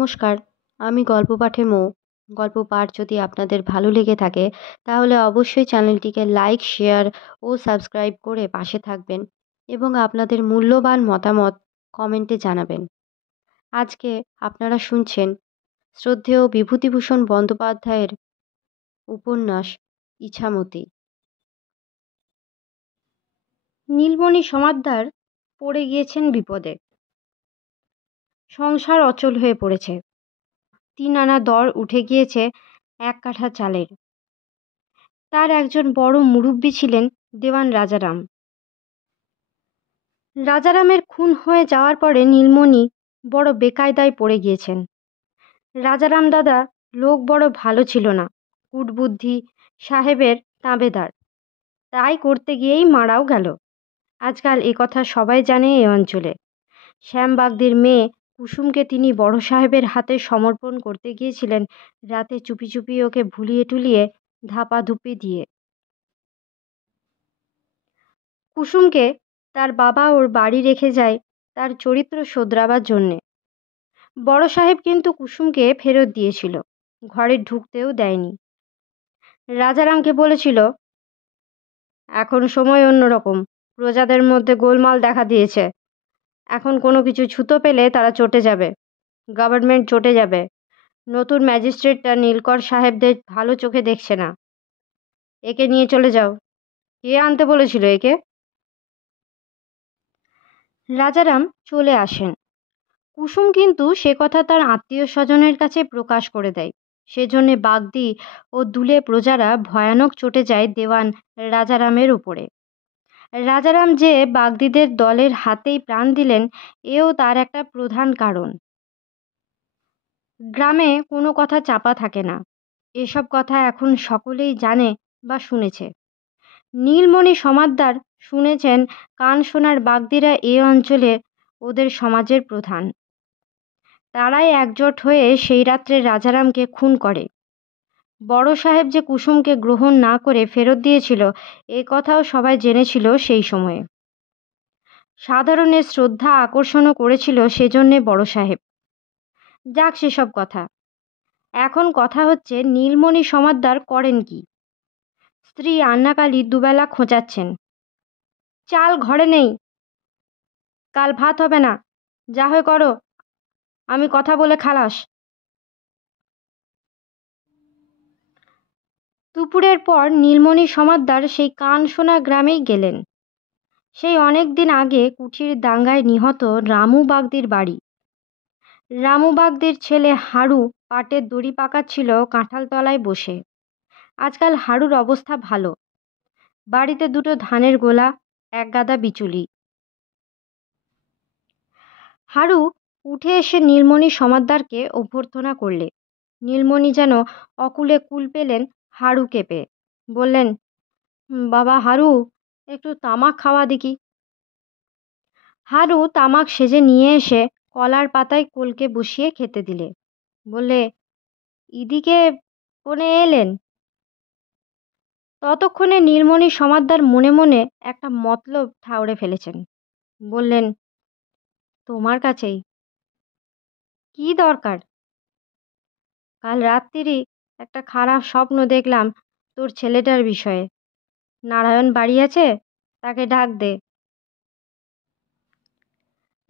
নমস্কার, আমি গল্প পাঠে মৌ। গল্প পাঠ যদি আপনাদের ভালো লেগে থাকে তাহলে অবশ্যই চ্যানেলটিকে লাইক, শেয়ার ও সাবস্ক্রাইব করে পাশে থাকবেন এবং আপনাদের মূল্যবান মতামত কমেন্টে জানাবেন। আজকে আপনারা শুনছেন শ্রদ্ধেয় বিভূতিভূষণ বন্দ্যোপাধ্যায়ের উপন্যাস ইছামতী। নীলমণি সমাদ্দার পড়ে গিয়েছেন বিপদে। সংসার অচল হয়ে পড়েছে। ৩ আনা দর উঠে গিয়েছে ১ কাঠা চালের। তার একজন বড় মুরুব্বি ছিলেন দেওয়ান রাজারাম। রাজারামের খুন হয়ে যাওয়ার পরে নীলমণি বড় বেকায়দায় পড়ে গিয়েছেন। রাজারাম দাদা লোক বড় ভালো ছিল না, কূটবুদ্ধি সাহেবের তাবেদার, তাই করতে গিয়েই মারাও গেল। আজকাল এ কথা সবাই জানে এ অঞ্চলে। শ্যাম বাগদির মেয়ে কুসুমকে তিনি বড় সাহেবের হাতে সমর্পণ করতে গিয়েছিলেন রাতে চুপি চুপি ওকে ভুলিয়ে টুলিয়ে ধাপাধুপি দিয়ে। কুসুমকে তার বাবা ওর বাড়ি রেখে যায় তার চরিত্র শোধরাবার জন্যে। বড় সাহেব কিন্তু কুসুমকে ফেরত দিয়েছিল, ঘরে ঢুকতেও দেয়নি। রাজারামকে বলেছিল, এখন সময় অন্যরকম, প্রজাদের মধ্যে গোলমাল দেখা দিয়েছে, এখন কোনো কিছু ছুতো পেলে তারা চটে যাবে, গভর্নমেন্ট চটে যাবে। নতুন ম্যাজিস্ট্রেটটা নীলকর সাহেবদের ভালো চোখে দেখছে না, একে নিয়ে চলে যাও। কে আনতে বলেছিল একে? রাজারাম চলে আসেন। কুসুম কিন্তু সে কথা তার আত্মীয় স্বজনের কাছে প্রকাশ করে দেয়। সেজন্যে বাগদি ও দুলে প্রজারা ভয়ানক চটে যায় দেওয়ান রাজারামের উপরে। রাজারাম যে বাগদিদের দলের হাতেই প্রাণ দিলেন, এও তার একটা প্রধান কারণ। গ্রামে কোনো কথা চাপা থাকে না, এসব কথা এখন সকলেই জানে বা শুনেছে। নীলমণি সমাদ্দার শুনেছেন কান শোনার বাগদিরা এ অঞ্চলে ওদের সমাজের প্রধান। তারাই একজোট হয়ে সেই রাত্রে রাজারামকে খুন করে। বড় সাহেব যে কুসুমকে গ্রহণ না করে ফেরত দিয়েছিল, এ কথাও সবাই জেনেছিল সেই সময়ে। সাধারণের শ্রদ্ধা আকর্ষণও করেছিল সেজন্যে বড় সাহেব। যাক সেসব কথা, এখন কথা হচ্ছে নীলমণি সমাদ্দার করেন কি। স্ত্রী আন্নাকালী দুবেলা খোঁচাচ্ছেন, চাল ঘরে নেই, কাল ভাত হবে না, যা হয় করো, আমি কথা বলে খালাস। দুপুরের পর নীলমণি সমাদ্দার সেই কান শোনা গ্রামেই গেলেন। সেই অনেক দিন আগে কুঠির দাঙ্গায় নিহত রামু বাগদির বাড়ি। রামু বাগদির ছেলে হারু পাটের দড়ি পাকাচ্ছিল কাঁঠালতলায় বসে। আজকাল হারুর অবস্থা ভালো, বাড়িতে 2টো ধানের গোলা, 1 গাদা বিচুলি। হারু উঠে এসে নীলমণি সমাদ্দারকে অভ্যর্থনা করলে। নীলমণি যেন অকুলে কুল পেলেন হারুকে পেয়ে। বললেন, বাবা হারু, একটু তামাক খাওয়া দেখি। হারু তামাক সেজে নিয়ে এসে কলার পাতায় কলকে বসিয়ে খেতে দিলে। বললে, ইদিকে কোনে এলেন? ততক্ষণে নীলমণি সমাদ্দার মনে মনে একটা মতলব ঠাউরে ফেলেছেন। বললেন, তোমার কাছেই। কি দরকার? কাল রাত্রিরে একটা খারাপ স্বপ্ন দেখলাম তোর ছেলেটার বিষয়ে। নারায়ণ বাড়ি আছে, তাকে ডাক দে।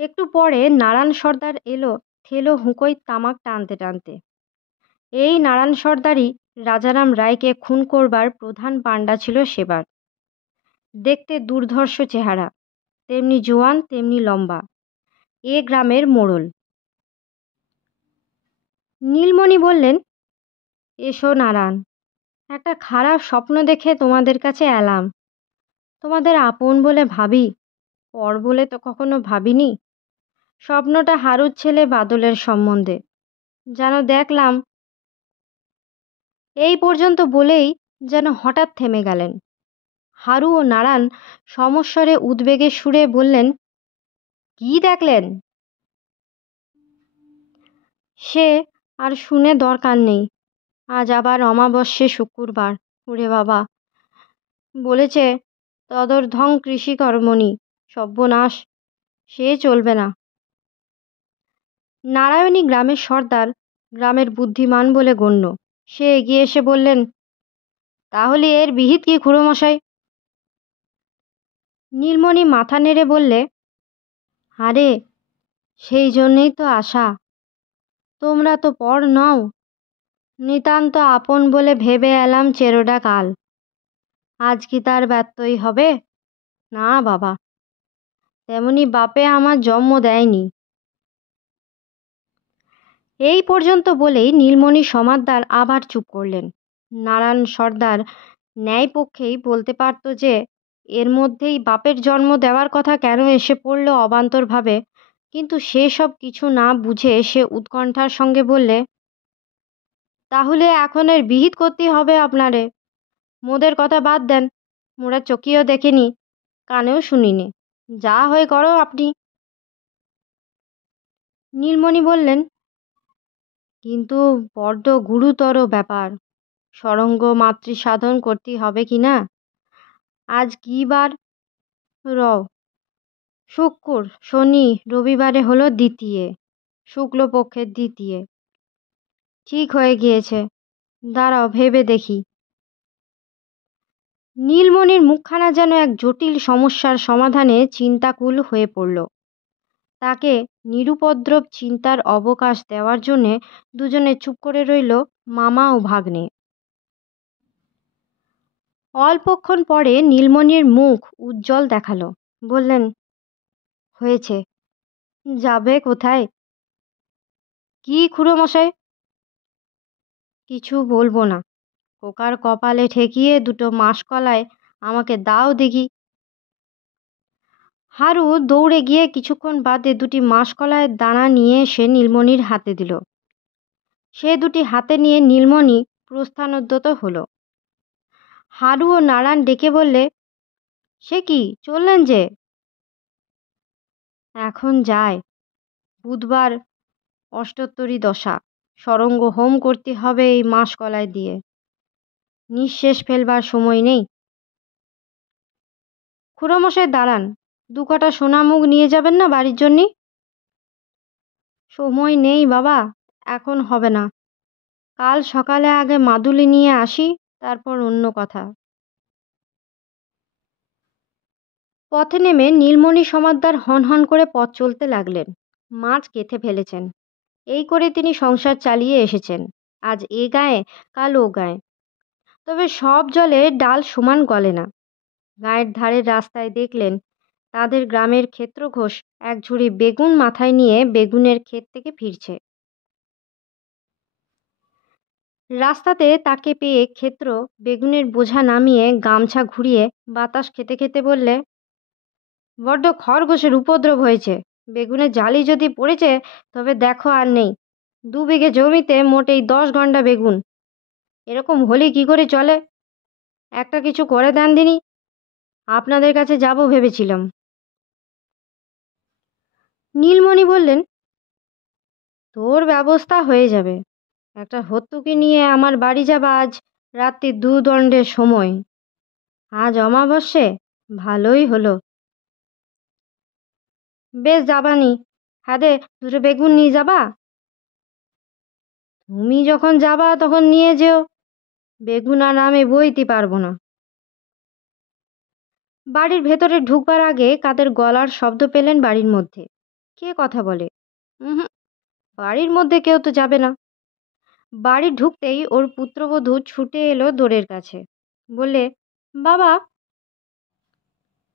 একটু পরে নারায়ণ সর্দার এলো থেলো হুঁকোয় তামাক টানতে টানতে। এই নারায়ণ সর্দারই রাজারাম রায়কে খুন করবার প্রধান পাণ্ডা ছিল সেবার। দেখতে দুর্ধর্ষ চেহারা, তেমনি জোয়ান তেমনি লম্বা, এ গ্রামের মোড়ল। নীলমণি বললেন, এসো নারায়ণ, একটা খারাপ স্বপ্ন দেখে তোমাদের কাছে এলাম। তোমাদের আপন বলে ভাবি, পর বলে তো কখনো ভাবিনি। স্বপ্নটা হারুর ছেলে বাদলের সম্বন্ধে। যেন দেখলাম। এই পর্যন্ত বলেই যেন হঠাৎ থেমে গেলেন। হারু ও নারায়ণ সমস্বরে উদ্বেগের সুরে বললেন, কি দেখলেন? সে আর শুনে দরকার নেই। আজ আবার অমাবস্যে শুক্রবার। ওরে বাবা, বলেছে তদর্ধং কৃষিকর্মণি, সর্বনাশ, সে চলবে না। নারায়ণী গ্রামের সর্দার, গ্রামের বুদ্ধিমান বলে গণ্য। সে এগিয়ে এসে বললেন, তাহলে এর বিহিত কি খুড়োমশাই? নীলমণি মাথা নেড়ে বললে, আরে সেই জন্যেই তো আশা। তোমরা তো পর নও, নিতান্ত আপন বলে ভেবে এলাম চেরোডা কাল। আজ কি তার ব্যত্যয় হবে? না বাবা, তেমনি বাপে আমার জন্ম দেয়নি। এই পর্যন্ত বলেই নীলমণি সমাদ্দার আবার চুপ করলেন। নারায়ণ সর্দার ন্যায়পক্ষেই বলতে পারত যে এর মধ্যেই বাপের জন্ম দেওয়ার কথা কেন এসে পড়ল অবান্তরভাবে, কিন্তু সে সব কিছু না বুঝে সে উৎকণ্ঠার সঙ্গে বললে, তাহলে এখন এর বিহিত করতেই হবে আপনারে। মোদের কথা বাদ দেন, মোরা চোখেও দেখিনি, কানেও শুনিনি, যা হয় করো আপনি। নীলমণি বললেন, কিন্তু বড্ড গুরুতর ব্যাপার, সরঙ্গ মাতৃ সাধন করতে হবে কি না? আজ কি বার? র শুক্র, শনি, রবিবারে হলো দ্বিতীয়, শুক্লপক্ষের দ্বিতীয়। ঠিক হয়ে গিয়েছে, দাঁড়াও ভেবে দেখি। নীলমণির মুখখানা যেন এক জটিল সমস্যার সমাধানে চিন্তাকুল হয়ে পড়ল। তাকে নিরুপদ্রব চিন্তার অবকাশ দেওয়ার জন্যে দুজনে চুপ করে রইল, মামা ও ভাগ্নে। অল্পক্ষণ পরে নীলমণির মুখ উজ্জ্বল দেখালো। বললেন, হয়েছে। যাবে কোথায়? কি খুড়োমশাই? কিছু বলবো না, খোকার কপালে ঠেকিয়ে দুটো মাসকলাই আমাকে দাও দেখি। হারু দৌড়ে গিয়ে কিছুক্ষণ বাদে দুটি মাসকলাইয়ের দানা নিয়ে এসে নীলমণির হাতে দিল। সে দুটি হাতে নিয়ে নীলমণি প্রস্থানোদ্যত হলো। হারু ও নারায়ণ ডেকে বললে, সে কি চললেন যে? এখন যায়, বুধবার অষ্টোত্তরী দশা, সরঙ্গ হোম করতে হবে এই মাসকলাই দিয়ে, নিঃশেষ ফেলবার সময় নেই। খুড়োমশাই দাঁড়ান, দু কটা সোনা মুখ নিয়ে যাবেন না বাড়ির জন্যে? সময় নেই বাবা, এখন হবে না, কাল সকালে আগে মাদুলি নিয়ে আসি, তারপর অন্য কথা। পথে নেমে নীলমণি সমাদ্দার হনহন করে পথ চলতে লাগলেন। মাছ গেঁথে ফেলেছেন, এই করে তিনি সংসার চালিয়ে এসেছেন, আজ এ গায়ে কাল ও গায়ে। তবে সব জলে ডাল সমান গলে না। গায়ের ধারের রাস্তায় দেখলেন তাদের গ্রামের ক্ষেত্রঘোষ এক ঝুড়ি বেগুন মাথায় নিয়ে বেগুনের ক্ষেত থেকে ফিরছে। রাস্তাতে তাকে পেয়ে ক্ষেত্র বেগুনের বোঝা নামিয়ে গামছা ঘুরিয়ে বাতাস খেতে খেতে বললে, বড্ড খরগোশের উপদ্রব হয়েছে, বেগুনের জালি যদি পড়েছে তবে দেখো আর নেই। 2 বিঘে জমিতে মোটেই 10 গন্ডা বেগুন, এরকম হলে কি করে চলে? একটা কিছু করে দেন দিনি, আপনাদের কাছে যাব ভেবেছিলাম। নীলমণি বললেন, তোর ব্যবস্থা হয়ে যাবে, একটা হত্যুকি নিয়ে আমার বাড়ি যাবা আজ রাত্রি 2 দণ্ডের সময়। আজ অমাবস্যে, ভালোই হলো। বেশ যাবানি, হাদে দুটো বেগুন নিয়ে যাবা? তুমি যখন যাবা তখন নিয়ে যেও, বেগুন আর আমি বইতে পারবো না। বাড়ির ভেতরে ঢুকবার আগে কাদের গলার শব্দ পেলেন বাড়ির মধ্যে। কে কথা বলে? হুম, বাড়ির মধ্যে কেউ তো যাবে না। বাড়ি ঢুকতেই ওর পুত্রবধূ ছুটে এলো দোরের কাছে, বললে, বাবা।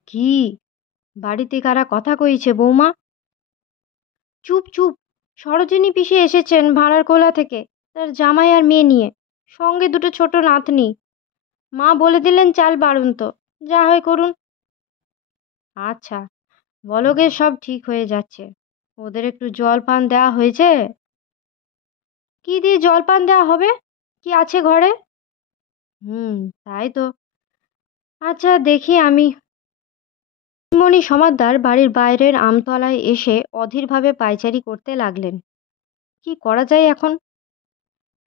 কি? বাড়িতে কারা কথা কইছে বৌমা? চুপ চুপ, সরোজিনী পিসি এসেছেন ভাড়ার কোলা থেকে, তার জামাই আর মেয়ে নিয়ে, সঙ্গে দুটো ছোট নাতনি। মা বলে দিলেন চাল বাড়ুন তো, যা হয় করুন। আচ্ছা, বলগে সব ঠিক হয়ে যাচ্ছে। ওদের একটু জলপান দেওয়া হয়েছে? কি দিয়ে জলপান দেওয়া হবে? কি আছে ঘরে? তাই তো। আচ্ছা দেখি আমি। মণি সমাদ্দার বাড়ির বাইরের আমতলায় এসে অধীরভাবে পায়চারি করতে লাগলেন। কি করা যায় এখন?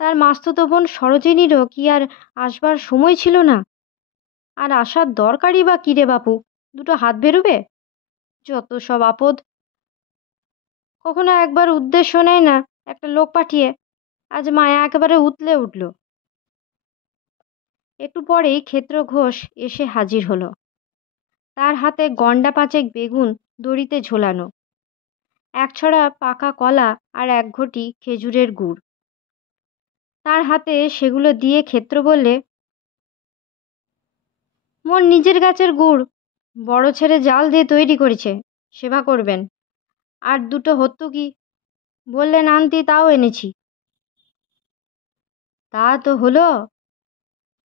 তার মাস্তুতো বোন সরোজিনীরও কি আর আসবার সময় ছিল না? আর আসার দরকারই বা কী রে বাপু, দুটো হাত বেরোবে? যত সব আপদ। কখনো একবার উদ্দেশ্য নেয় না একটা লোক পাঠিয়ে। আজ মায়া একেবারে উতলে উঠল। একটু পরেই ক্ষেত্র ঘোষ এসে হাজির হলো। তার হাতে গন্ডা পাঁচেক বেগুন দড়িতে ঝোলানো, একছড়া পাকা কলা আর এক ঘটি খেজুরের গুড়। তার হাতে সেগুলো দিয়ে ক্ষেত্র বললে, মোর নিজের গাছের গুড়, বড় ছেলে জাল দিয়ে তৈরি করেছে, সেবা করবেন। আর দুটো হত্যুকি বললেন আনতি, তাও এনেছি। তা তো হলো,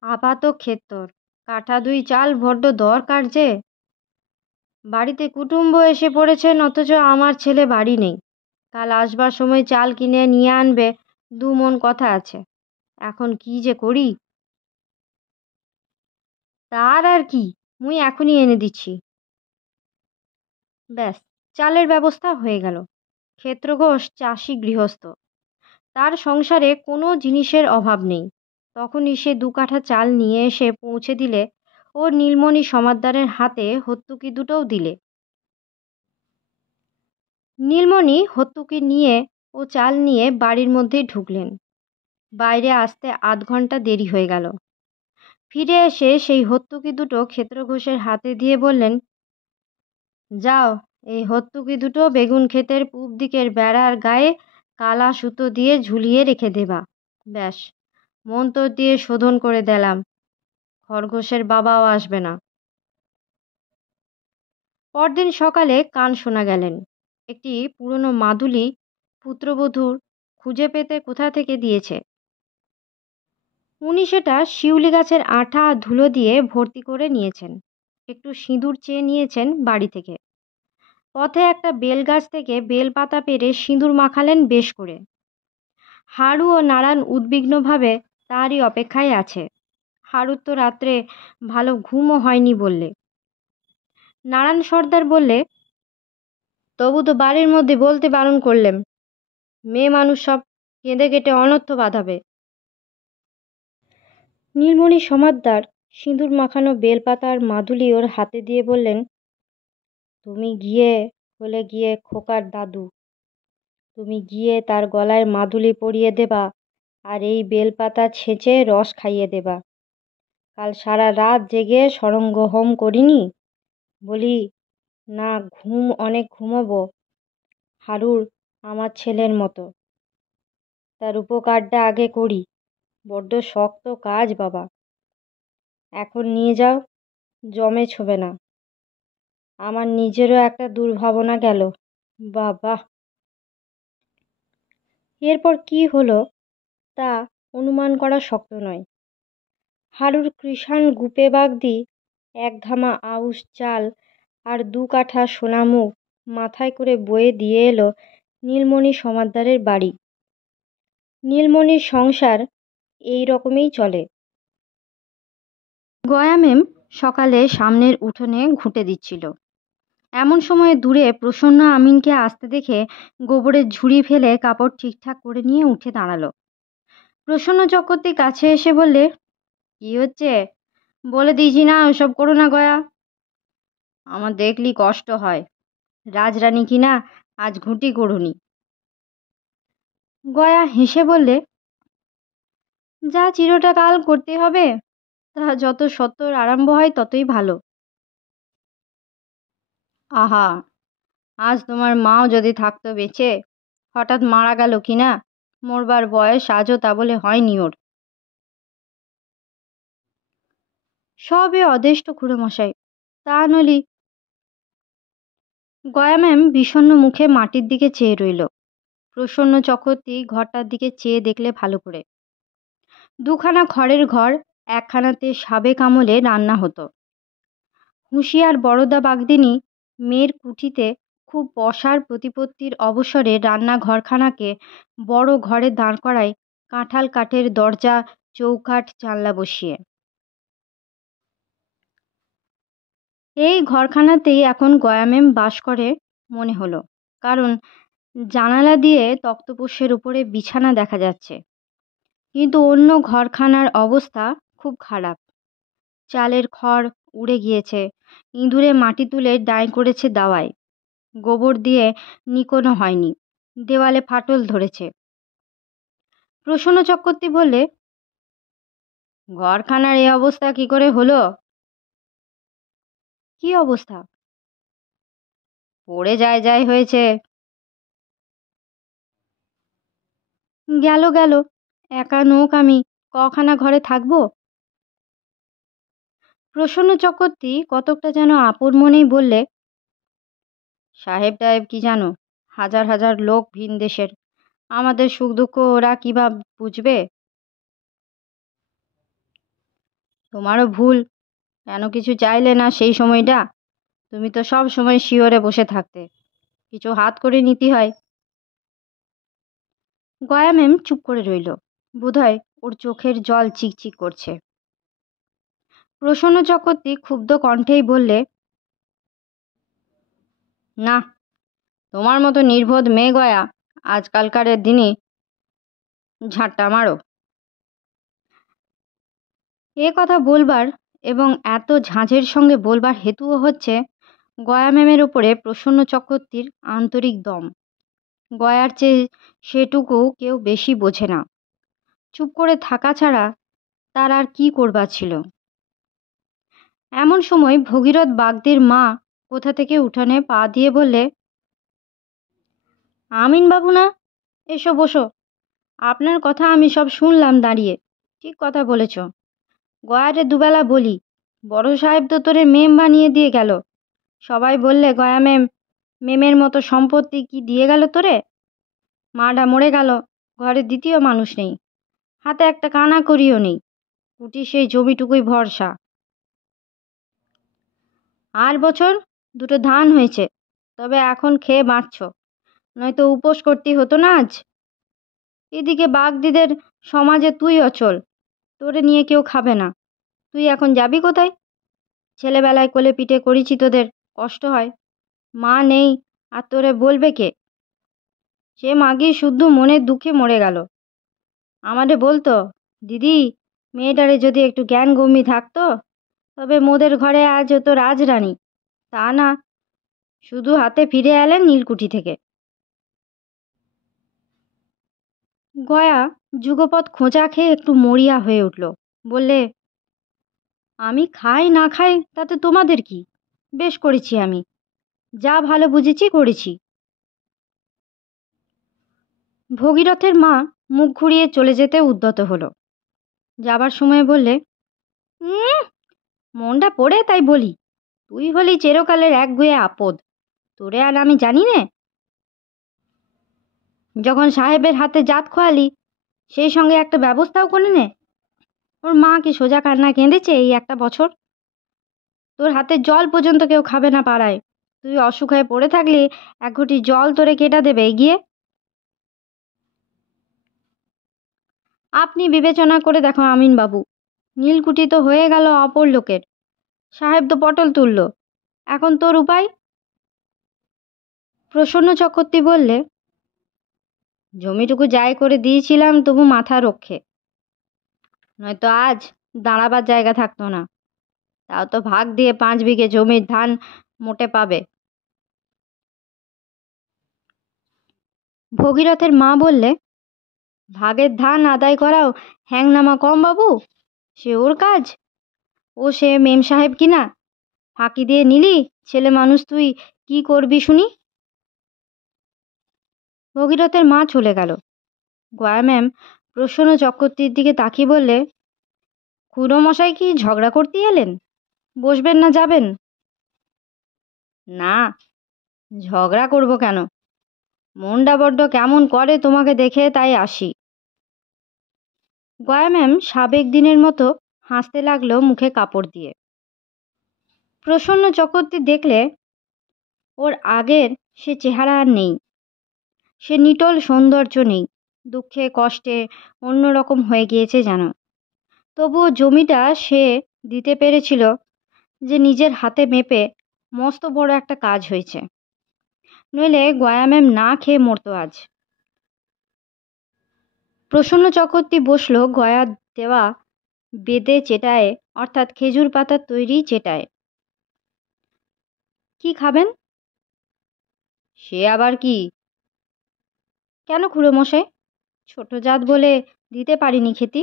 আপাত ক্ষেত্তর কাঠা দুই চাল বড্ড দরকার যে। বাড়িতে কুটুম্ব এসে পড়েছেন, অথচ আমার ছেলে বাড়ি নেই। কাল আসবার সময় চাল কিনে নিয়ে আনবে, 2 মণ কথা আছে। এখন কি যে করি। তার আর কি, মুই এখনই এনে দিচ্ছি। ব্যাস, চালের ব্যবস্থা হয়ে গেল। ক্ষেত্র ঘোষ চাষি গৃহস্থ, তার সংসারে কোনো জিনিসের অভাব নেই। তখনই সে 2 কাঠা চাল নিয়ে এসে পৌঁছে দিলে ও নীলমণি সমাদ্দারের হাতে হত্যুকি দুটোও দিলে। নীলমণি হত্যুকি নিয়ে ও চাল নিয়ে বাড়ির মধ্যেই ঢুকলেন। বাইরে আসতে আধ ঘন্টা দেরি হয়ে গেল। ফিরে এসে সেই হত্যুকি দুটো ক্ষেত্র ঘোষের হাতে দিয়ে বললেন, যাও, এই হত্যুকি দুটো বেগুন ক্ষেতের পূব দিকের বেড়ার গায়ে কালা সুতো দিয়ে ঝুলিয়ে রেখে দেবা। ব্যাস, মন্ত্র দিয়ে শোধন করে দিলাম, খরগোশের বাবাও আসবে না। পরদিন সকালে কান শোনা গেলেন। একটি পুরনো মাদুলি পুত্রবধূর খুঁজে পেতে কোথা থেকে দিয়েছে। উনি সেটা শিউলি গাছের আঠা আর ধুলো দিয়ে ভর্তি করে নিয়েছেন। একটু সিঁদুর চেয়ে নিয়েছেন বাড়ি থেকে। পথে একটা বেল গাছ থেকে বেল পাতা পেড়ে সিঁদুর মাখালেন বেশ করে। হারু ও নারায়ণ উদ্বিগ্নভাবে তারই অপেক্ষায় আছে। হারুর তো রাত্রে ভালো ঘুমও হয়নি বললে। নারায়ণ সর্দার বললে, তবু তো বাড়ির মধ্যে বলতে বারণ করলেম, মেয়ে মানুষ সব কেঁদে কেটে অনর্থ বাঁধাবে। নীলমণি সমাদ্দার সিঁদুর মাখানো বেলপাতা আর মাদুলি ওর হাতে দিয়ে বললেন, তুমি গিয়ে খোকার দাদু, তুমি গিয়ে তার গলায় মাদুলি পরিয়ে দেবা আর এই বেলপাতা ছেঁচে রস খাইয়ে দেবা। কাল সারা রাত জেগে সরঙ্গ হোম করিনি, বলি না ঘুম অনেক ঘুমোবো, হারুর আমার ছেলের মতো। তার উপকারটা আগে করি, বড্ড শক্ত কাজ বাবা। এখন নিয়ে যাও, জমে ছোবে না। আমার নিজেরও একটা দুর্ভাবনা গেল বাবা। এরপর কি হলো তা অনুমান করা শক্ত নয়। হারুর কৃষাণ গুপে বাগদি, 1 ধামা আউশ চাল আর 2 কাঠা সোনামুখ মাথায় করে বয়ে দিয়ে এলো নীলমণি সমাদ্দারের বাড়ি। নীলমণির সংসার এই রকমই চলে। গয়া মেম সকালে সামনের উঠোনে ঘুঁটে দিচ্ছিল। এমন সময় দূরে প্রসন্ন আমিনকে আসতে দেখে গোবরের ঝুড়ি ফেলে কাপড় ঠিকঠাক করে নিয়ে উঠে দাঁড়ালো। প্রসন্ন চক্রবর্তী কাছে এসে বললে, কি হচ্ছে? বলে দিয়েছি না ওসব করো না গয়া। আমার দেখলি কষ্ট হয়, রাজরানী কিনা আজ ঘুঁটি করুনি। গয়া হেসে বললে, যা চিরটা কাল করতে হবে, তা যত সত্তর আরম্ভ হয় ততই ভালো। আহা, আজ তোমার মাও যদি থাকতো বেঁচে, হঠাৎ মারা গেল কিনা, মরবার বয়স আজও তা বলে হয়নি ওর। সবে অদেষ্ট খুড়োমশাই, তা নলি। গয়া ম্যাম বিষণ্ণ মুখে মাটির দিকে চেয়ে রইল। প্রসন্ন চক্রবর্তী ঘরটার দিকে চেয়ে দেখলে ভালো করে। 2খানা খড়ের ঘর, একখানাতে সাবেক আমলে রান্না হতো। হুঁশিয়ার বরদা বাগদিনী মেয়ের কুঠিতে খুব বসার প্রতিপত্তির অবসরে রান্নাঘরখানাকে বড় ঘরে দাঁড় করায় কাঁঠাল কাঠের দরজা, চৌকাঠ, জানলা বসিয়ে। এই ঘরখানাতেই এখন গয়া ম্যাম বাস করে মনে হলো, কারণ জানালা দিয়ে তক্তপোশের উপরে বিছানা দেখা যাচ্ছে। কিন্তু অন্য ঘরখানার অবস্থা খুব খারাপ। চালের খড় উড়ে গিয়েছে, ইঁদুরে মাটি তুলে ডাঁই করেছে দাওয়ায়, গোবর দিয়ে নিকোনো হয়নি। দেওয়ালে ফাটল ধরেছে। প্রসন্ন চক্রবর্তী বললে, ঘরখানার এই অবস্থা কি করে হলো? কি অবস্থা? পড়ে যায় যায় হয়েছে। গেল গেল, একা নোক আমি, কখানা ঘরে থাকবো? প্রসন্ন চক্রবর্তী কতকটা যেন আপন মনেই বললে, সাহেব টাহেব কি জানো, হাজার হাজার লোক ভিন দেশের, আমাদের সুখ দুঃখ ওরা কি বা বুঝবে? তোমারও ভুল, কেন কিছু চাইলে না সেই সময়টা? তুমি তো সব সময় শিওরে বসে থাকতে, কিছু হাত করে নিতে হয়। গয়া ম্যাম চুপ করে রইল, বোধহয় ওর চোখের জল চিকচিক করছে। প্রসন্ন চক্রবর্তী ক্ষুব্ধ কণ্ঠেই বললে, না, তোমার মতো নির্বোধ মেয়ে গয়া, আজকালকার দিনে ঝাঁট্টা মারো। এ কথা বলবার এবং এত ঝাঁঝের সঙ্গে বলবার হেতুও হচ্ছে গয়া ম্যামের ওপরে প্রসন্ন চক্রবর্তীর আন্তরিক দম। গয়ার চেয়ে সেটুকু কেউ বেশি বোঝে না। চুপ করে থাকা ছাড়া তার আর কি করবার ছিল। এমন সময় ভগীরথ বাগদির মা কোথা থেকে উঠানে পা দিয়ে বললে, আমিন বাবু না, এসো বসো। আপনার কথা আমি সব শুনলাম দাঁড়িয়ে। ঠিক কথা বলেছ। গয়ারে দুবেলা বলি, বড় সাহেব তো তোরে মেম বানিয়ে দিয়ে গেল। সবাই বললে গয়া মেমের মতো সম্পত্তি কি দিয়ে গেল তোরে? মাটা মরে গেল, ঘরে দ্বিতীয় মানুষ নেই, হাতে একটা কানা করিও নেই, কুটি সেই জমিটুকুই ভরসা। আর বছর দুটো ধান হয়েছে, তবে এখন খেয়ে বাঁচছ, নয়তো উপোস করতে হতো না আজ। এদিকে বাগদিদের সমাজে তুই অচল, তোরে নিয়ে কেউ খাবে না। তুই এখন যাবি কোথায়? ছেলেবেলায় কোলে পিঠে করেছি তোদের, কষ্ট হয়। মা নেই, আর তোরে বলবে কে? সে মাগি শুদ্ধ মনের দুঃখে মরে গেল। আমারে বলতো, দিদি, মেয়েটারে যদি একটু জ্ঞান গম্যি থাকতো, তবে মোদের ঘরে আজ হতো রাজরানী। তা না, শুধু হাতে ফিরে এলেন নীলকুঠি থেকে। গয়া যুগপৎ খোঁচা খেয়ে একটু মরিয়া হয়ে উঠল, বললে, আমি খাই না খাই তাতে তোমাদের কি? বেশ করেছি আমি, যা ভালো বুঝেছি করেছি। ভগীরথের মা মুখ ঘুরিয়ে চলে যেতে উদ্যত হলো। যাবার সময় বললে, "উম, মনটা পড়ে তাই বলি, তুই হলি চিরকালের একগুঁয়ে আপদ, তোরে আর আমি জানি নে। যখন সাহেবের হাতে জাত খোয়ালি, সেই সঙ্গে একটা ব্যবস্থাও করে নে। ওর মা কি সোজা কান্না কেঁদেছে এই একটা বছর? তোর হাতে জল পর্যন্ত কেউ খাবে না পাড়ায়। তুই অসুখ হয়ে পড়ে থাকলে এক ঘটি জল তোরে কেটা দেবে এগিয়ে? আপনি বিবেচনা করে দেখো আমিন বাবু, নীলকুঠি তো হয়ে গেল অপর লোকের, সাহেব তো পটল তুলল, এখন তোর উপায়?" প্রসন্ন চক্রবর্তী বললে, জমিটুকু যাই করে দিয়েছিলাম তবু মাথা রক্ষে, নয়তো আজ দাঁড়াবার জায়গা থাকতো না। তাও তো ভাগ দিয়ে 5 বিঘে জমির ধান মোটে পাবে। ভগীরথের মা বললে, ভাগের ধান আদায় করাও হ্যাংনামা কম বাবু, সে ওর কাজ। ও সে মেম সাহেব কিনা, ফাঁকি দিয়ে নিলি, ছেলে মানুষ তুই, কি করবি শুনি? ভগীরথের মা চলে গেল। গয়া ম্যাম প্রসন্ন চক্রবর্তীর দিকে তাকিয়ে বললে, খুড়ো মশাই কি ঝগড়া করতে এলেন? বসবেন না যাবেন? না, ঝগড়া করব কেন, মনটা বড্ড কেমন করে তোমাকে দেখে, তাই আসি। গয়া ম্যাম সাবেক দিনের মতো হাসতে লাগলো মুখে কাপড় দিয়ে। প্রসন্ন চক্রবর্তী দেখলে ওর আগের সে চেহারা আর নেই, সে নিটোল সৌন্দর্য নেই, দুঃখে কষ্টে অন্যরকম হয়ে গিয়েছে যেন। তবুও জমিটা সে দিতে পেরেছিল যে নিজের হাতে মেপে মস্ত বড় একটা কাজ হয়েছে, নইলে গয়া ম্যাম না খেয়ে মরতো আজ। প্রসন্ন চক্রবর্তী বসলো গয়া দেওয়া বেদে চেটায়, অর্থাৎ খেজুর পাতার তৈরি চেটায়। কি খাবেন? সে আবার কি? কেন খুড়োমশাই? ছোট জাত বলে দিতে পারিনি খেতি।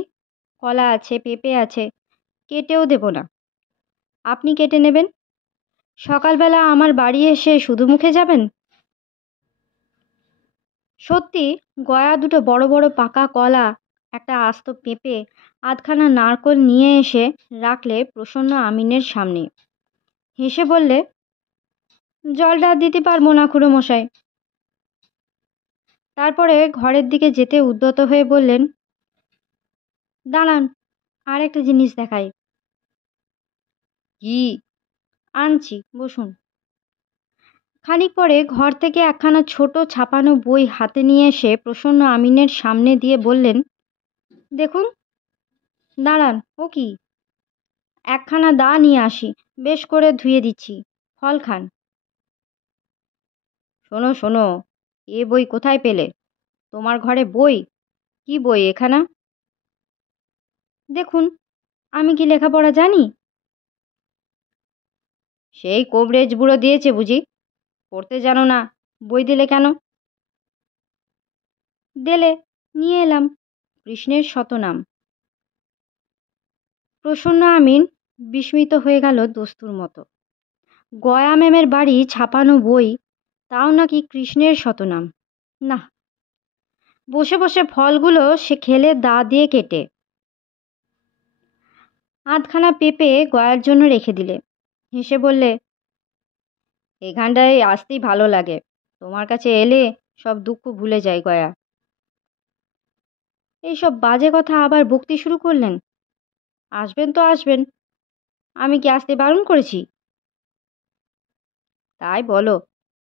কলা আছে, পেঁপে আছে, কেটেও দেব না। আপনি কেটে নেবেন। সকালবেলা আমার বাড়ি এসে শুধু মুখে যাবেন? সত্যি, গয়া দুটো বড় বড় পাকা কলা, একটা আস্ত পেঁপে, আধখানা নারকোল নিয়ে এসে রাখলে প্রসন্ন আমিনের সামনে। হেসে বললে, জলটা দিতে পারবো না খুড়োমশাই। তারপরে ঘরের দিকে যেতে উদ্যত হয়ে বললেন, দাঁড়ান, আর একটা জিনিস দেখাই। কি? আনছি, বসুন। খানিক পরে ঘর থেকে একখানা ছোট ছাপানো বই হাতে নিয়ে এসে প্রসন্ন আমিনের সামনে দিয়ে বললেন, দেখুন। দাঁড়ান, ও কি? একখানা দা নিয়ে আসি, বেশ করে ধুয়ে দিচ্ছি, ফল খান। শোনো শোনো, এ বই কোথায় পেলে? তোমার ঘরে বই? কি বই এখানা? দেখুন, আমি কি লেখাপড়া জানি? সেই কোবরেজ বুড়ো দিয়েছে বুঝি? পড়তে জানো না, বই দিলে কেন? দিলে, নিয়ে এলাম। কৃষ্ণের শতনাম। প্রসন্ন আমিন বিস্মিত হয়ে গেল দস্তুর মতো। গয়া ম্যামের বাড়ি ছাপানো বই, তাও নাকি কৃষ্ণের শতনাম। না, বসে বসে ফলগুলো সে খেলে দা দিয়ে কেটে। আধখানা পেঁপে গয়ার জন্য রেখে দিলে। হেসে বললে, এখানটায় আসতেই ভালো লাগে। তোমার কাছে এলে সব দুঃখ ভুলে যায় গয়া। এইসব বাজে কথা আবার বকতে শুরু করলেন? আসবেন তো আসবেন, আমি কি আসতে বারণ করেছি? তাই বলো,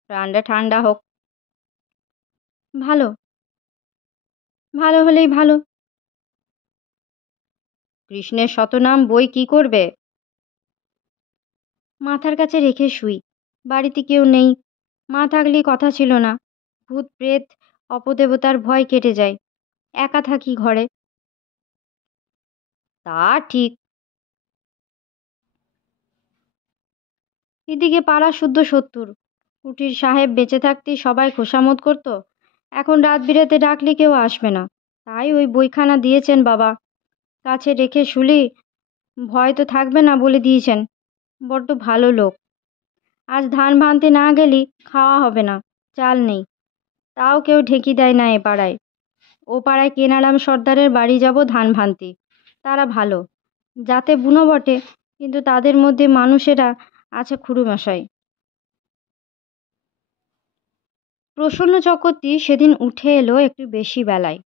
ঠান্ডা ঠান্ডা হোক। ভালো, ভালো হলেই ভালো। কৃষ্ণের শতনাম বই কি করবে? মাথার কাছে রেখে শুই। বাড়িতে কেউ নেই। মা থাকলেই কথা ছিল না। ভূত প্রেত অপদেবতার ভয় কেটে যায়। একা থাকি ঘরে। তা ঠিক। এদিকে পাড়া শুদ্ধ ৭০। কুটির সাহেব বেঁচে থাকতেই সবাই খোশামোদ করত। এখন রাত বিরেতে ডাকলে কেউ আসবে না। তাই ওই বইখানা দিয়েছেন বাবা। কাছে রেখে শুলি, ভয় তো থাকবে না বলে দিয়েছেন। বড্ড ভালো লোক। আজ ধান ভানতে না গেলি খাওয়া হবে না, চাল নেই। তাও কেউ ঢেকি দেয় না এ পাড়ায়। ও পাড়ায় কেনারাম সর্দারের বাড়ি যাব ধান ভানতে। তারা ভালো, যাতে বুনো বটে, কিন্তু তাদের মধ্যে মানুষেরা আছে খুড়োমশাই। প্রসন্ন চক্রবর্তী সেদিন উঠে এলো একটু বেশি বেলায়।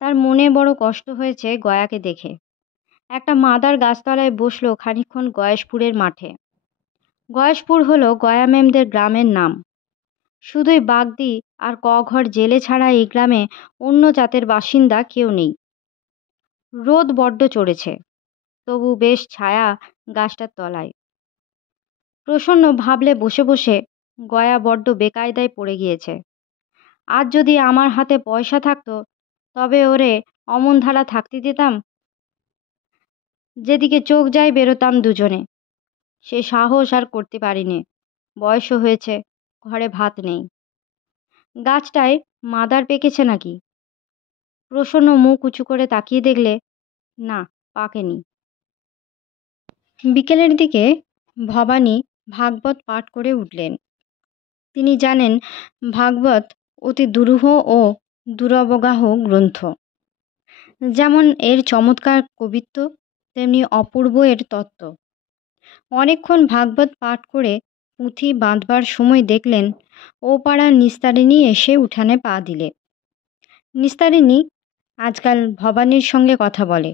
তার মনে বড় কষ্ট হয়েছে গয়াকে দেখে। একটা মাদার গাছতলায় বসলো খানিকক্ষণ গয়েশপুরের মাঠে। গয়েশপুর হলো গয়া ম্যামদের গ্রামের নাম। শুধুই বাগদি আর কঘর জেলে ছাড়া এই গ্রামে অন্য জাতের বাসিন্দা কেউ নেই। রোদ বড্ড চড়েছে, তবু বেশ ছায়া গাছটার তলায়। প্রসন্ন ভাবলে বসে বসে, গয়া বড্ড বেকায়দায় পড়ে গিয়েছে। আজ যদি আমার হাতে পয়সা থাকতো, তবে ওরে অমন ধারা থাকতে দিতাম। যেদিকে চোখ যায় বেরোতাম দুজনে। সে সাহস আর করতে পারিনে। বয়সও হয়েছে, ঘরে ভাত নেই। গাছটায় মাদার পেকেছে নাকি? প্রসন্ন মুখ উঁচু করে তাকিয়ে দেখলে, না, পাকেনি। বিকেলের দিকে ভবানী ভাগবত পাঠ করে উঠলেন। তিনি জানেন ভাগবত অতি দুরূহ ও দুরবগাহ গ্রন্থ। যেমন এর চমৎকার কবিত্ব, তেমনি অপূর্ব এর তত্ত্ব। অনেকক্ষণ ভাগবত পাঠ করে পুঁথি বাঁধবার সময় দেখলেন ও পাড়ার নিস্তারিণী এসে উঠানে পা দিলে। নিস্তারিণী আজকাল ভবানীর সঙ্গে কথা বলে,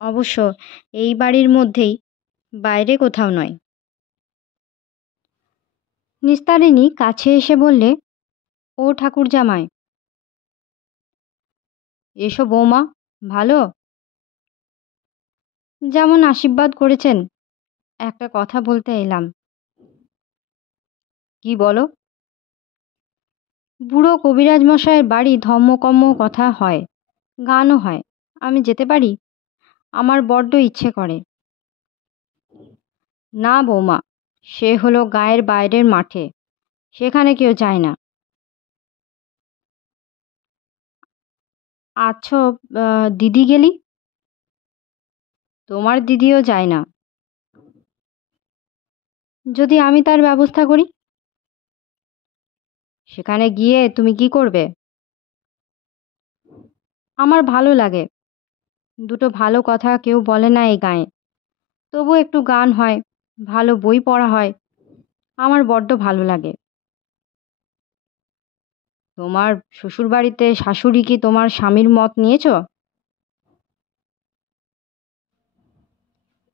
অবশ্য এই বাড়ির মধ্যেই, বাইরে কোথাও নয়। নিস্তারিণী কাছে এসে বললে, ও ঠাকুর জামাই। এসো বৌমা, ভালো? যেমন আশীর্বাদ করেছেন, একটা কথা বলতে এলাম। কি বলো? বুড়ো কবিরাজ মশাইয়ের বাড়ি ধর্মকম্ম কথা হয়, গানও হয়। আমি যেতে পারি? আমার বড্ড ইচ্ছে করে। না বৌমা, সে হলো গায়ের বাইরের মাঠে, সেখানে কেউ যায় না। আচ্ছা, দিদি গেলি? তোমার দিদিও যায় না। যদি আমি তার ব্যবস্থা করি? সেখানে গিয়ে তুমি কি করবে? আমার ভালো লাগে। দুটো ভালো কথা কেউ বলে না এই গাঁয়ে। তবু একটু গান হয়, ভালো বই পড়া হয়, আমার বড্ড ভালো লাগে। তোমার শ্বশুরবাড়িতে শাশুড়ি কি তোমার স্বামীর মত নিয়েছ?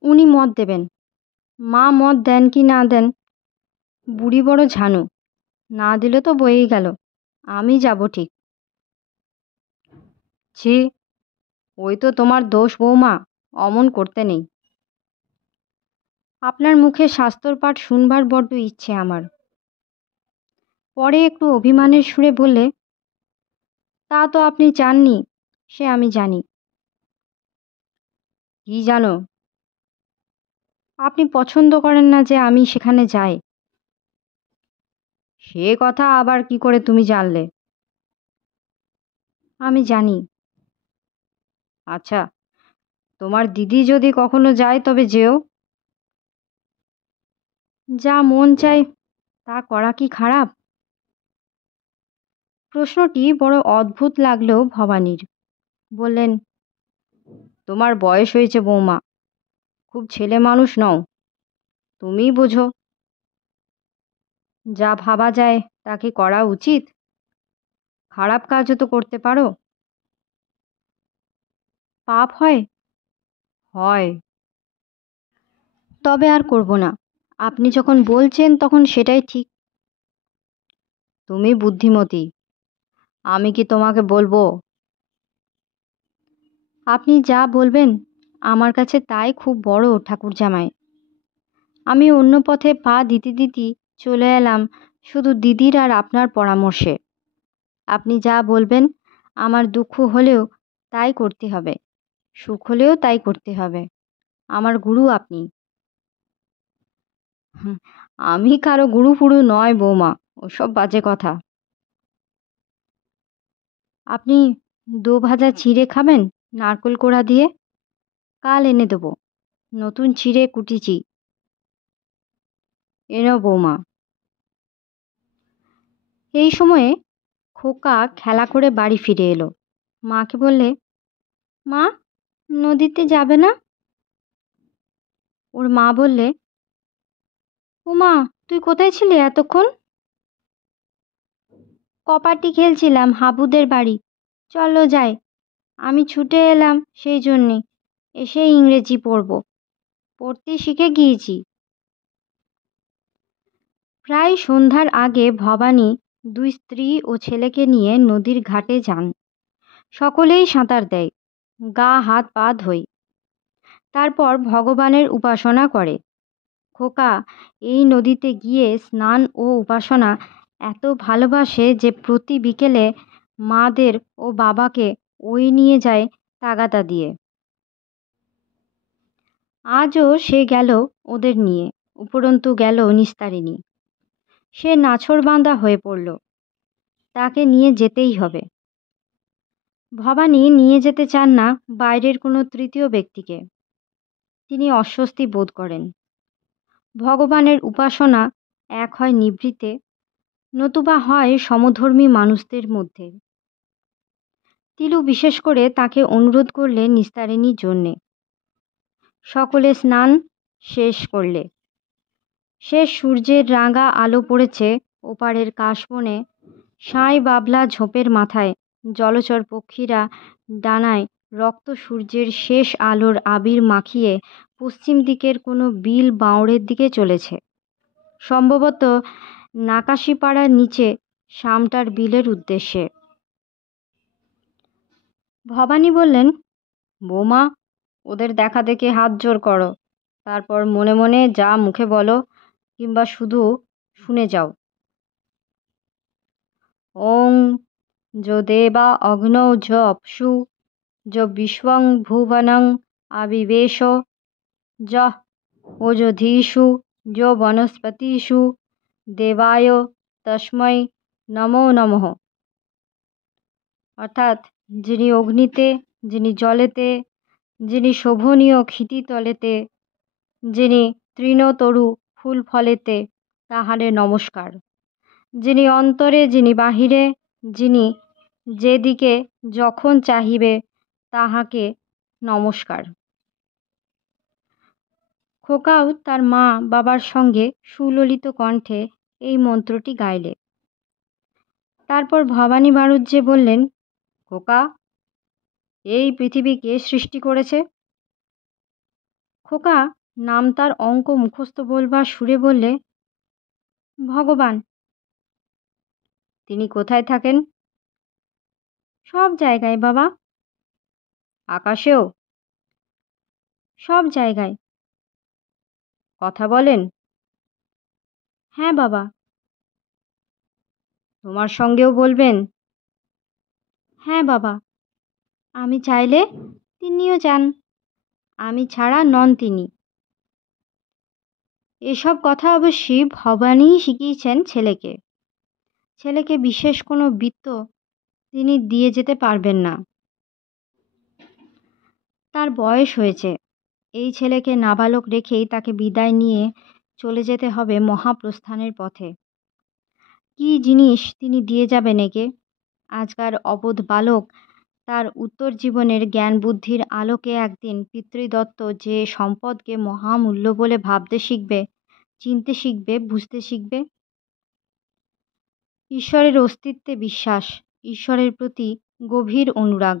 উনি মত দেবেন। মা মত দেন কি না দেন, বুড়ি বড় ঝানু, না দিলে তো বয়েই গেল। আমি যাব ঠিক। ছি, ওই তো তোমার দোষ বৌমা, অমন করতে নেই। আপনার মুখে শাস্তর পাঠ শুনবার বড্ড ইচ্ছে আমার। পরে একটু অভিমানের সুরে বললে, তা তো আপনি চাননি, সে আমি জানি। কি জানো? আপনি পছন্দ করেন না যে আমি সেখানে যাই। সে কথা আবার কি করে তুমি জানলে? আমি জানি। আচ্ছা, তোমার দিদি যদি কখনো যায় তবে যেও। যা মন চায় তা করা কি খারাপ? প্রশ্নটি বড় অদ্ভুত লাগলো ভবানীর। বললেন, তোমার বয়স হয়েছে বৌমা, খুব ছেলে মানুষ নও। তুমিই বোঝো, যা ভাবা যায় তা কি করা উচিত? খারাপ কাজও তো করতে পারো। পাপ হয়? হয়। তবে আর করব না। আপনি যখন বলছেন তখন সেটাই ঠিক। তুমি বুদ্ধিমতী, আমি কি তোমাকে বলবো? আপনি যা বলবেন আমার কাছে তাই খুব বড় ঠাকুরজামাই। আমি অন্য পথে পা দিতে দিতে চলে এলাম শুধু দিদির আর আপনার পরামর্শে। আপনি যা বলবেন আমার দুঃখ হলেও তাই করতে হবে, সুখ হলেও তাই করতে হবে। আমার গুরু আপনি। হুম, আমি কারো গুরু ফুরু নয় বৌমা, ওসব বাজে কথা। আপনি দো ভাজা চিঁড়ে খাবেন নারকোল কোড়া দিয়ে? কাল এনে দেবো, নতুন চিঁড়ে কুটিছি। এনো বৌমা। এই সময়ে খোকা খেলা করে বাড়ি ফিরে এলো। মাকে বললে, মা, নদীতে যাবে না? ওর মা বললে, ও মা, তুই কোথায় ছিলি এতক্ষণ? কপাটি খেলছিলাম হাবুদের বাড়ি। চলো যাই। আমি ছুটে এলাম সেই জন্যে, এসে ইংরেজি পড়ব, পড়তে শিখে গিয়েছি। প্রায় সন্ধ্যার আগে ভবানী দুই স্ত্রী ও ছেলেকে নিয়ে নদীর ঘাটে যান। সকলেই সাঁতার দেয়, গা হাত পা ধোয়, তারপর ভগবানের উপাসনা করে। খোকা এই নদীতে গিয়ে স্নান ও উপাসনা এত ভালোবাসে যে প্রতি বিকেলে মাদের ও বাবাকে ওই নিয়ে যায় তাগাদা দিয়ে। আজও সে গেল ওদের নিয়ে, উপরন্তু গেল নিস্তারিণী। সে নাছোড়বান্দা হয়ে পড়ল, তাকে নিয়ে যেতেই হবে। ভবানী নিয়ে যেতে চান না বাইরের কোনো তৃতীয় ব্যক্তিকে। তিনি অস্বস্তি বোধ করেন। ভগবানের উপাসনা এক হয় নিভৃতে, নতুবা হয় সমধর্মী মানুষদের মধ্যে। তিলু বিশেষ করে তাকে অনুরোধ করলে নিস্তারিণীর জন্যে। সকলে স্নান শেষ করলে। শেষ সূর্যের রাঙা আলো পড়েছে ওপারের কাশবনে। সাঁই বাবলা ঝোপের মাথায় জলচর পক্ষীরা ডানায় রক্ত সূর্যের শেষ আলোর আবির মাখিয়ে পশ্চিম দিকের কোনো বিল বাঁওড়ের দিকে চলেছে, সম্ভবত নাকাশিপাড়ার নিচে শামটার বিলের উদ্দেশ্যে। ভবানী বললেন, বৌমা, ওদের দেখা দেখে হাত জোর করো, তারপর মনে মনে যা মুখে বলো কিংবা শুধু শুনে যাও। ওং যো দেবা অগ্নৌ য অপ্সু যো বিশ্বং ভুবনং আবিবেশ যঃ ওজধীষু যো বনস্পতিষু দেবায় তস্मै নমো নমঃ। অর্থাৎ, যিনি অগ্নিতে, যিনি জলেতে, যিনি শোভনীয় ক্ষিতিতলেতে, যিনি তৃণতরু ফুল ফলেতে, তাহারে নমস্কার। যিনি অন্তরে, যিনি বাহিরে, যিনি যেদিকে যখন চাহিবে, তাহাকে নমস্কার। খোকাও তার মা বাবার সঙ্গে সুললিত কণ্ঠে এই মন্ত্রটি গাইলে। তারপর ভবানী বাড়ুজ্যে বললেন, খোকা, এই পৃথিবী কে সৃষ্টি করেছে? খোকা নাম তার অঙ্ক মুখস্থ বলবার সুরে বললে, ভগবান। তিনি কোথায় থাকেন? সব জায়গায় বাবা। আকাশেও? সব জায়গায়। কথা বলেন? হ্যাঁ বাবা। তোমার সঙ্গেও বলবেন? হ্যাঁ বাবা। আমি চাইলে তিনিও যান, আমি ছাড়া নন তিনি। এসব কথা অবশ্যই ভবানীই শিখিয়েছেন ছেলেকে। ছেলেকে বিশেষ কোনো বৃত্ত তিনি দিয়ে যেতে পারবেন না। তার বয়স হয়েছে। এই ছেলেকে নাবালক রেখেই তাকে বিদায় নিয়ে চলে যেতে হবে মহাপ্রস্থানের পথে। কী জিনিস তিনি দিয়ে যাবেন একে? আজকার অবোধ বালক তার উত্তর জীবনের জ্ঞান বুদ্ধির আলোকে একদিন পিতৃদত্ত যে সম্পদকে মহামূল্য বলে ভাবতে শিখবে, চিনতে শিখবে, বুঝতে শিখবে। ঈশ্বরের অস্তিত্বে বিশ্বাস, ঈশ্বরের প্রতি গভীর অনুরাগ,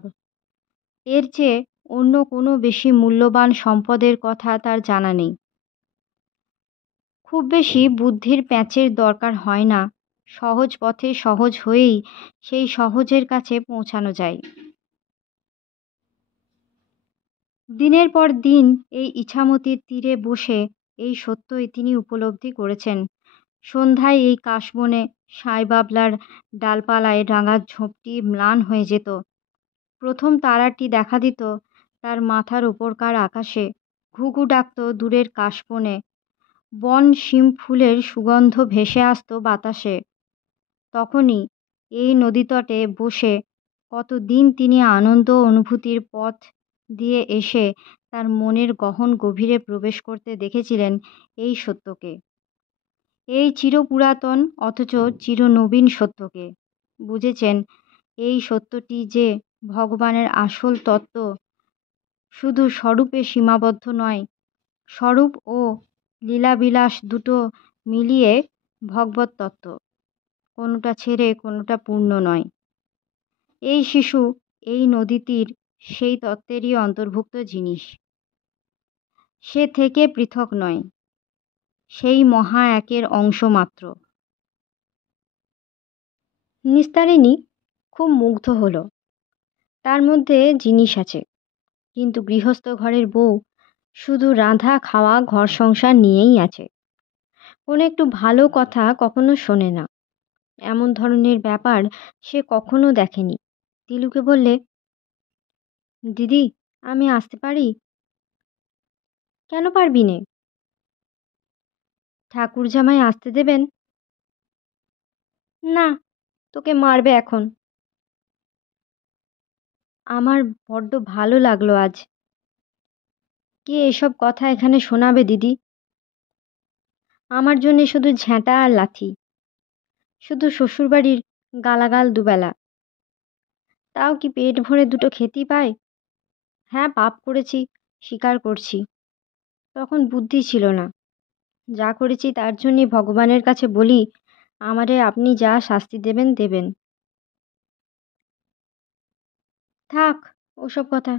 এর চেয়ে অন্য কোনো বেশি মূল্যবান সম্পদের কথা তার জানা নেই। খুব বেশি বুদ্ধির প্যাঁচের দরকার হয় না, সহজ পথে সহজ হয়েই সেই সহজের কাছে পৌঁছানো যায়। দিনের পর দিন এই ইছামতির তীরে বসে এই সত্যই তিনি উপলব্ধি করেছেন। সন্ধ্যায় এই কাশবনে সাঁই-বাবলার ডালপালায় রাঙা ঝোপটি ম্লান হয়ে যেত। প্রথম তারাটি দেখা দিত তার মাথার ওপরকার আকাশে, ঘুঘু ডাকত দূরের কাশবনে, বন শিম ফুলের সুগন্ধ ভেসে আসত বাতাসে। তখনই এই নদীতটে বসে কতদিন তিনি আনন্দ অনুভূতির পথ দিয়ে এসে তার মনের গহন গভীরে প্রবেশ করতে দেখেছিলেন এই সত্যকে, এই চিরপুরাতন অথচ চিরনবীন সত্যকে। বুঝেছেন এই সত্যটি যে ভগবানের আসল তত্ত্ব শুধু স্বরূপে সীমাবদ্ধ নয়, স্বরূপ ও লীলাবিলাস দুটো মিলিয়ে ভগবত তত্ত্ব, কোনোটা ছেড়ে কোনোটা পূর্ণ নয়। এই শিশু এই নদীতীর সেই তত্ত্বেরই অন্তর্ভুক্ত জিনিস। সে থেকে পৃথক নয়, সেই মহা একের অংশ মাত্র। নিস্তারিণী খুব মুগ্ধ হলো। তার মধ্যে জিনিস আছে, কিন্তু গৃহস্থ ঘরের বউ শুধু রাঁধা খাওয়া ঘর সংসার নিয়েই আছে। কোনো একটু ভালো কথা কখনো শোনে না, এমন ধরনের ব্যাপার সে কখনো দেখেনি। তিলুকে বললে, দিদি আমি আসতে পারি? কেন পারবি নে? ঠাকুর জামাই আসতে দেবেন? না, তোকে মারবে এখন। আমার বড্ড ভালো লাগলো আজ। কে এসব কথা এখানে শোনাবে দিদি? আমার জন্যে শুধু ঝ্যাঁটা আর লাথি, শুধু শ্বশুরবাড়ির গালাগাল দুবেলা। তাও কি পেট ভরে দুটো খেতেই পায়? হ্যাঁ পাপ করেছি, স্বীকার করছি। তখন বুদ্ধি ছিল না। যা করেছি তার জন্যই ভগবানের কাছে বলি, আমারে আপনি যা শাস্তি দেবেন দেবেন। থাক ওসব কথা,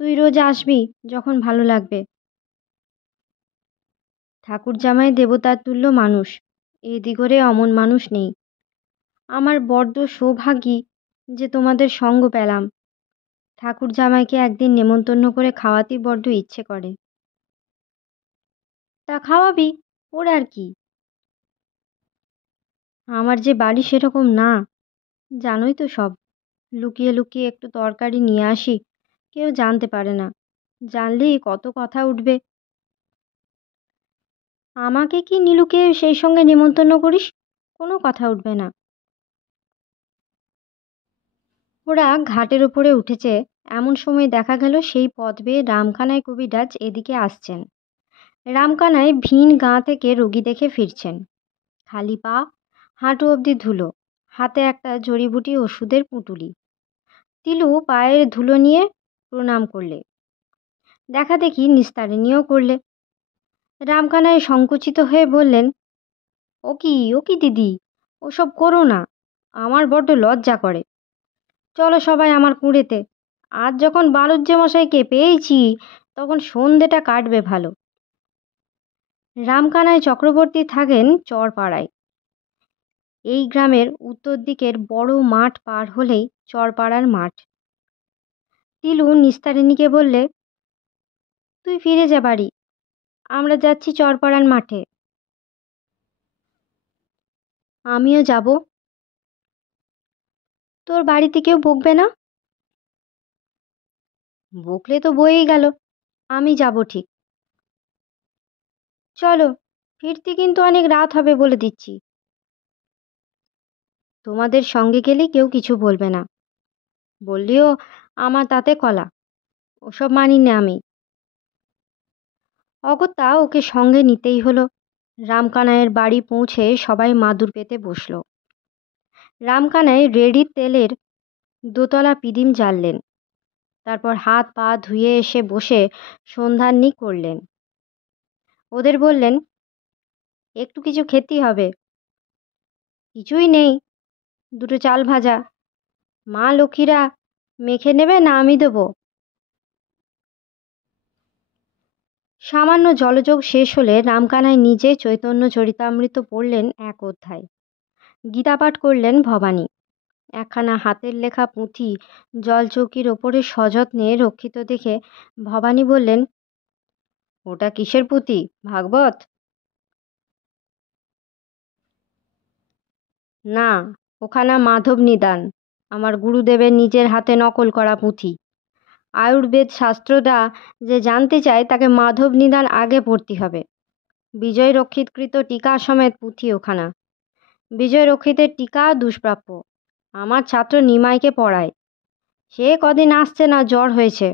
তুই রোজ আসবি যখন ভালো লাগবে। ঠাকুর জামাই দেবতার তুল্য মানুষ, এদিগরে অমন মানুষ নেই। আমার বড্ড সৌভাগ্যী যে তোমাদের সঙ্গ পেলাম। ঠাকুর জামাইকে একদিন নেমন্তন্ন করে খাওয়াতেই বড্ড ইচ্ছে করে। তা খাওয়াবি, ওর আর কি। আমার যে বাড়ি সেরকম না, জানোই তো সব। লুকিয়ে লুকিয়ে একটু তরকারি নিয়ে আসি, কেউ জানতে পারে না। জানলেই কত কথা উঠবে। আমাকে কি নীলুকে সেই সঙ্গে নেমন্তন্ন করিস, কোনো কথা উঠবে না। ওরা ঘাটের উপরে উঠেছে, এমন সময় দেখা গেল সেই পথ বেয়ে রামকানাই কবিরাজ এদিকে আসছেন। রামকানাই ভিন গাঁ থেকে রোগী দেখে ফিরছেন, খালি পা, হাঁটু অবধি ধুলো, হাতে একটা জড়িবুটি ওষুধের পুঁটুলি। তিলু পায়ের ধুলো নিয়ে প্রণাম করলে, দেখা দেখি নিস্তারিণীও করলে। রামকানাই সংকুচিত হয়ে বললেন, ও কি দিদি, ওসব করো না, আমার বড্ড লজ্জা করে। চলো সবাই আমার কুঁড়েতে, আজ যখন বালুজ্জে মশাইকে পেয়েছি তখন সন্ধেটা কাটবে ভালো। রামকানাই চক্রবর্তী থাকেন চরপাড়ায়। এই গ্রামের উত্তর দিকের বড় মাঠ পার হলেই চরপাড়ার মাঠ। তিলু নিস্তারিণীকে বললে, তুই ফিরে যা বাড়ি, আমরা যাচ্ছি চরপাড়ার মাঠে। আমিও যাব। তোর বাড়িতে কেউ বকবে না? বকলে তো বয়েই গেল, আমি যাব ঠিক। চলো, ফিরতে কিন্তু অনেক রাত হবে বলে দিচ্ছি। তোমাদের সঙ্গে গেলে কেউ কিছু বলবে না, বললেও আমার তাতে কলা, ওসব মানি না আমি। অগত্যা ওকে সঙ্গে নিতেই হলো। রামকানাইয়ের বাড়ি পৌঁছে সবাই মাদুর পেতে বসল। রামকানাই রেডি তেলের দোতলা পিদিম জ্বাললেন, তারপর হাত পা ধুয়ে এসে বসে সন্ধ্যান্নি করলেন। ওদের বললেন, একটু কিছু খেতেই হবে। কিছুই নেই, দুটো চাল ভাজা। মা লক্ষ্মীরা মেখে নেবে না আমি দেবো? সামান্য জলযোগ শেষ হলে রামকানাই নিজে চৈতন্য চরিতামৃত পড়লেন এক অধ্যায়। গীতাপাঠ করলেন ভবানী। একখানা হাতের লেখা পুঁথি জলচৌকির ওপরে সযত্নে রক্ষিত দেখে ভবানী বললেন, ওটা কিসের পুঁথি, ভাগবত? না, ওখানা মাধব নিদান, আমার গুরুদেবের নিজের হাতে নকল করা পুঁথি। আয়ুর্বেদ শাস্ত্রটা যে জানতে চায় তাকে মাধব নিদান আগে পড়তে হবে। বিজয় রক্ষিতকৃত টিকা সমেত পুঁথি ওখানা। বিজয় রক্ষিতের টিকা দুষ্প্রাপ্য, আমার ছাত্র নিমাইকে পড়ায়, সে কদিন আসছে না, জ্বর হয়েছে।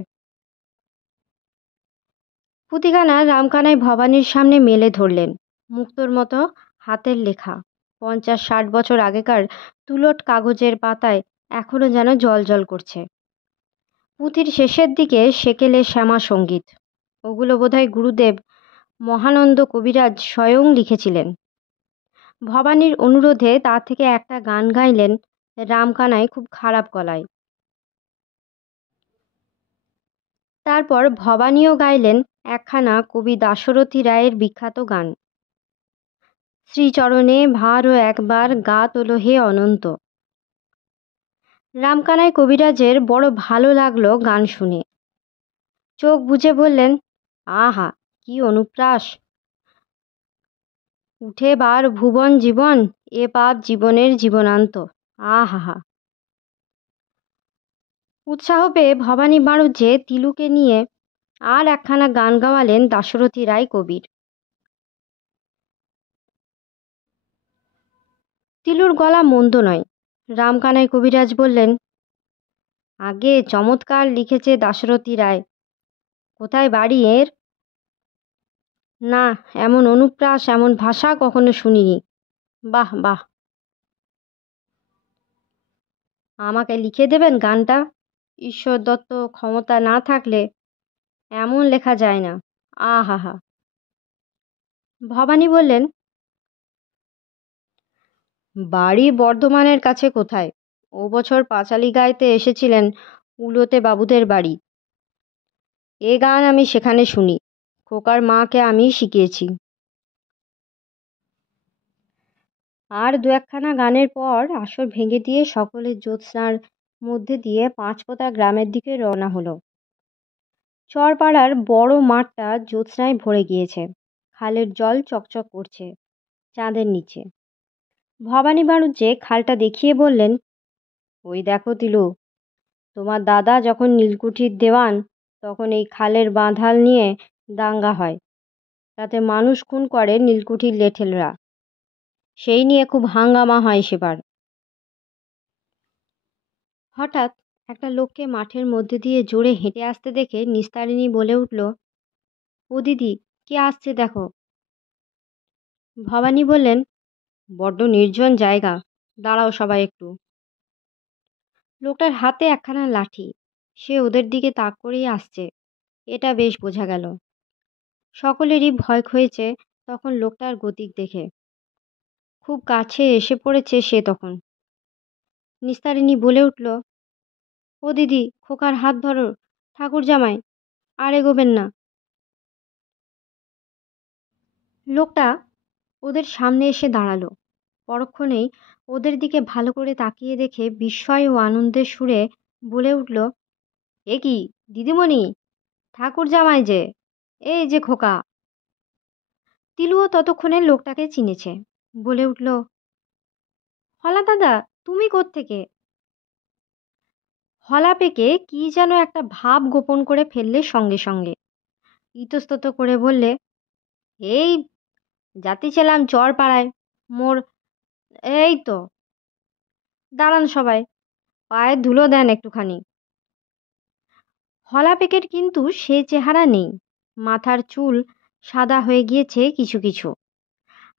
পুঁথিখানা রামকানাই ভবানীর সামনে মেলে ধরলেন। মুক্তোর মতো হাতের লেখা, 50-60 বছর আগেকার তুলট কাগজের পাতায় এখনো যেন জল জল করছে। পুঁথির শেষের দিকে সেকেলে শ্যামা সঙ্গীত, ওগুলো বোধহয় গুরুদেব মহানন্দ কবিরাজ স্বয়ং লিখেছিলেন। ভবানীর অনুরোধে তা থেকে একটা গান গাইলেন রামকানাই খুব খারাপ গলায়। তারপর ভবানীও গাইলেন একখানা কবি দাশরথী রায়ের বিখ্যাত গান, শ্রীচরণে ভারও একবার গা তোলো হে অনন্ত। রামকানাই কবিরাজের বড় ভালো লাগলো গান শুনে। চোখ বুজে বললেন, আহা কি অনুপ্রাস! উঠে বার ভুবন জীবন, এ পাপ জীবনের জীবনান্ত। আহা! উৎসাহ পেয়ে ভবানী বাড়ুজ্যে তিলুকে নিয়ে আর একখানা গান গাওয়ালেন দাশরথী রায় কবির। তিলুর গলা মন্দ নয়। রামকানাই কবিরাজ বললেন, আগে চমৎকার লিখেছে দাশরথী রায়, কোথায় বাড়ি এর? না, এমন অনুপ্রাস, এমন ভাষা কখনো শুনিনি। বাহ বাহ! আমাকে লিখে দেবেন গানটা? ঈশ্বর দত্ত ক্ষমতা না থাকলে এমন লেখা যায় না। আহা হা! ভবানী বললেন, বাড়ি বর্ধমানের কাছে কোথায়? ও বছর পাঁচালি গাইতে এসেছিলেন উলোতে বাবুদের বাড়ি। এ গান আমি সেখানে শুনি, খোকার মাকে আমিই শিখিয়েছি। আর দু একখানা গানের পর আসর ভেঙে দিয়ে সকলে জ্যোৎস্নার মধ্যে দিয়ে পাঁচপোতা গ্রামের দিকে রওনা হলো। চরপাড়ার বড় মাঠটা জ্যোৎস্নায় ভরে গিয়েছে, খালের জল চকচক করছে চাঁদের নিচে। ভবানী বাড়ুজ্যে খালটা দেখিয়ে বললেন, ওই দেখো তিলু, তোমার দাদা যখন নীলকুঠির দেওয়ান তখন এই খালের বাঁধাল নিয়ে দাঙ্গা হয়, তাতে মানুষ খুন করে নীলকুঠির লেঠেলরা, সেই নিয়ে খুব হাঙ্গামা হয় সেবার। হঠাৎ একটা লোককে মাঠের মধ্যে দিয়ে জোরে হেঁটে আসতে দেখে নিস্তারিণী বলে উঠল, ও দিদি, কে আসছে দেখো। ভবানী বললেন, বড্ড নির্জন জায়গা, দাঁড়াও সবাই একটু। লোকটার হাতে একখানা লাঠি, সে ওদের দিকে তাক করেই আসছে, এটা বেশ বোঝা গেল। সকলেরই ভয় হয়েছে তখন লোকটার গতিক দেখে। খুব কাছে এসে পড়েছে সে তখন। নিস্তারিণী বলে উঠল, ও দিদি, খোকার হাত ধরো, ঠাকুর জামাই, আর এগোবেন না। লোকটা ওদের সামনে এসে দাঁড়ালো। পরক্ষণেই ওদের দিকে ভালো করে তাকিয়ে দেখে বিস্ময় ও আনন্দের সুরে বলে উঠল, এ কি দিদিমণি, ঠাকুর জামাই যে, এই যে খোকা। তিলুও ততক্ষণে লোকটাকে চিনেছে, বলে উঠল, হলা দাদা, তুমি কোত্থেকে? হলা পেকে কি যেন একটা ভাব গোপন করে ফেললে সঙ্গে সঙ্গে। ইতস্তত করে বললে, এই যাচ্ছিলাম চর পাড়ায় মোর, এই তো। দাঁড়ান সবাই, পায়ের ধুলো দেন একটুখানি। হলা পেকের কিন্তু সে চেহারা নেই। মাথার চুল সাদা হয়ে গিয়েছে কিছু কিছু,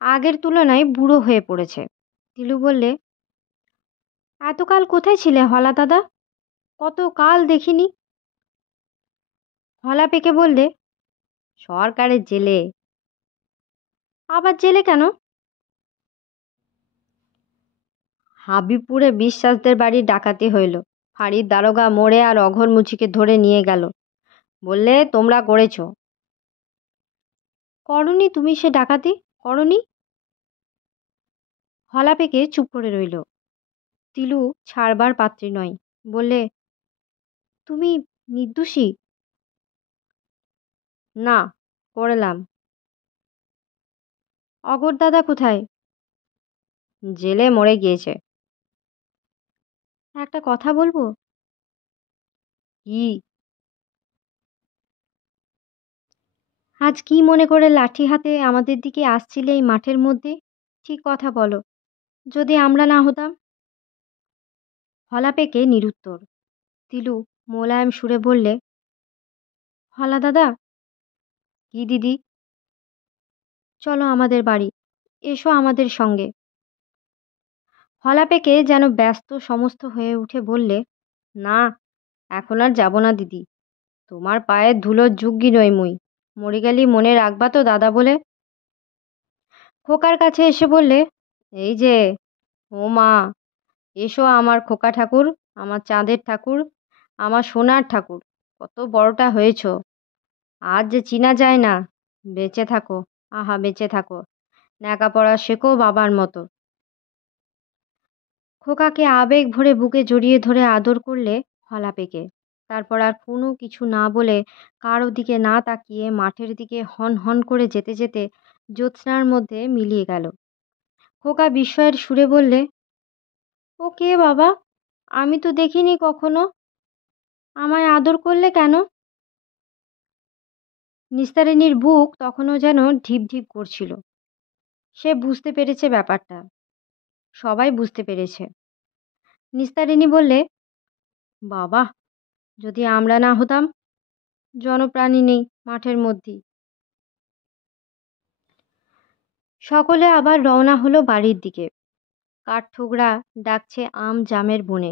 আগের তুলনায় বুড়ো হয়ে পড়েছে। তিলু বললে, এতকাল কোথায় ছিলে হলা দাদা? কত কাল দেখিনি। হলা পেকে বললে, সরকারের জেলে। আবার জেলে কেন? হাবিবপুরে বিশ্বাসদের বাড়ি ডাকাতি হইল। ফাঁড়ির দারোগা মোড়ে আর অঘর মুচিকে ধরে নিয়ে গেল, বললে তোমরা করেছ। করনি তুমি সে ডাকাতি, করনি। হলা পেকে চুপ করে রইল। তিলু ছাড়বার পাত্রী নয়, বললে, তুমি নির্দোষী? না, করলাম। অগর দাদা কোথায়? জেলে মরে গিয়েছে। একটা কথা বলবো? কি? আজ কি মনে করে লাঠি হাতে আমাদের দিকে আসছিলে এই মাঠের মধ্যে? ঠিক কথা বলো, যদি আমরা না হতাম। হলা পেকে নিরুত্তর। তিলু মোলায়েম সুরে বললে, হলা দাদা। কি দিদি? চলো আমাদের বাড়ি, এসো আমাদের সঙ্গে। হলা পেকে যেন ব্যস্ত সমস্ত হয়ে উঠে বললে, না, এখন আর যাব না দিদি। তোমার পায়ের ধুলোর যুগ্গি নই মুই। মরে গেলি মনে রাখবা তো দাদা বলে। খোকার কাছে এসে বললে, এই যে, ও মা, এসো আমার খোকা ঠাকুর, আমার চাঁদের ঠাকুর, আমার সোনার ঠাকুর, কত বড়টা হয়েছ। আজ যে চিনা যায় না। বেঁচে থাকো, আহা বেঁচে থাকো, লেখাপড়া শেখো বাবার মতো। খোকাকে আবেগ ভরে বুকে জড়িয়ে ধরে আদর করলে হলা পেকে। তারপর আর কোনো কিছু না বলে কারো দিকে না তাকিয়ে মাঠের দিকে হন হন করে যেতে যেতে জ্যোৎস্নার মধ্যে মিলিয়ে গেল। খোকা বিস্ময়ের সুরে বললে, ও কে বাবা? আমি তো দেখিনি কখনো। আমায় আদর করলে কেন? নিস্তারিণীর বুক তখনও যেন ঢিপ ঢিপ করছিল। সে বুঝতে পেরেছে ব্যাপারটা, সবাই বুঝতে পেরেছে। নিস্তারিণী বললে, বাবা, যদি আমরা না হতাম। জনপ্রাণী নেই মাঠের মধ্যেই। সকলে আবার রওনা হলো বাড়ির দিকে। কাঠঠোকরা ডাকছে আম জামের বনে।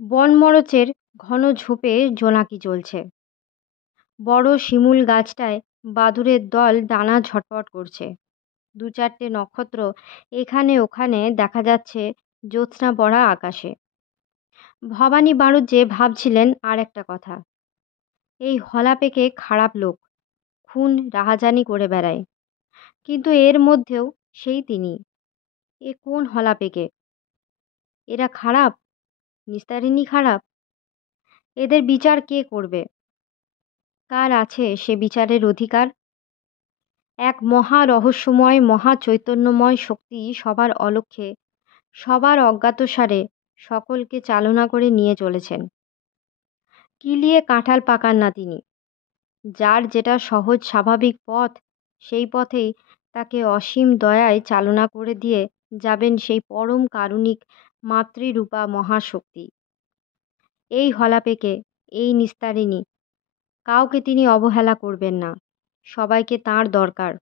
বনমরচের ঘন ঝোপে জোনাকি জ্বলছে। বড় শিমুল গাছটায় বাদুড়ের দল ডানা ঝটপট করছে। দু চারটে নক্ষত্র এখানে ওখানে দেখা যাচ্ছে জ্যোৎস্না পড়া আকাশে। ভবানী বাড়ুজ্যে ভাবছিলেন আর একটা কথা। এই হলা পেকে খারাপ লোক, খুন রাহাজানি করে বেড়ায়, কিন্তু এর মধ্যেও সেই তিনি। এ কোন হলা পেকে? এরা খারাপ? নিস্তারিণী খারাপ? এদের বিচার কে করবে? কার আছে সে বিচারের অধিকার? এক মহা রহস্যময় মহা চৈতন্যময় শক্তি সবার অলক্ষ্যে, সবার অজ্ঞাতসারে সকলকে চালনা করে নিয়ে চলেছেন। কিলিয়ে কাঁঠাল পাকান না তিনি। যার যেটা সহজ স্বাভাবিক পথ, সেই পথেই তাকে অসীম দয়ায় চালনা করে দিয়ে যাবেন সেই পরম কারুণিক মাতৃরূপা মহাশক্তি। এই হলাপেকে, এই নিস্তারিণী, কাউকে তিনি অবহেলা করবেন না। সবাইকে তাঁর দরকার।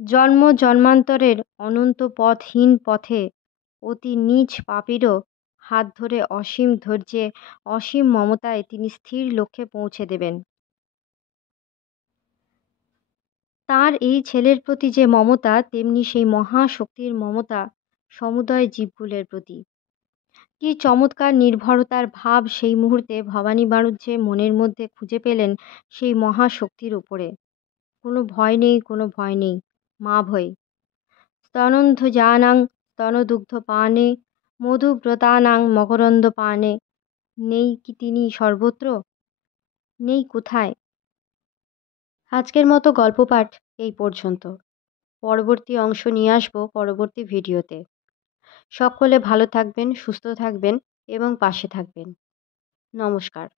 জন্ম জন্মান্তরের অনন্ত পথহীন পথে অতি নীচ পাপীরও হাত ধরে অসীম ধৈর্যে, অসীম মমতায় তিনি স্থির লক্ষ্যে পৌঁছে দেবেন। তাঁর এই ছেলের প্রতি যে মমতা, তেমনি সেই মহাশক্তির মমতা সমুদয় জীবকুলের প্রতি। কি চমৎকার নির্ভরতার ভাব সেই মুহূর্তে ভবানী বাণিজ্যে মনের মধ্যে খুঁজে পেলেন সেই মহাশক্তির উপরে। কোনো ভয় নেই, কোনো ভয় নেই, মা ভয়। স্তনন্ধজানাং স্তনদুগ্ধ পানে মধুব্রতানাং মকরন্দ পানে। নেই কি তিনি সর্বত্র? নেই কোথায়? আজকের মতো গল্প পাঠ এই পর্যন্ত। পরবর্তী অংশ নিয়ে আসবো পরবর্তী ভিডিওতে। সকলে ভালো থাকবেন, সুস্থ থাকবেন এবং পাশে থাকবেন। নমস্কার।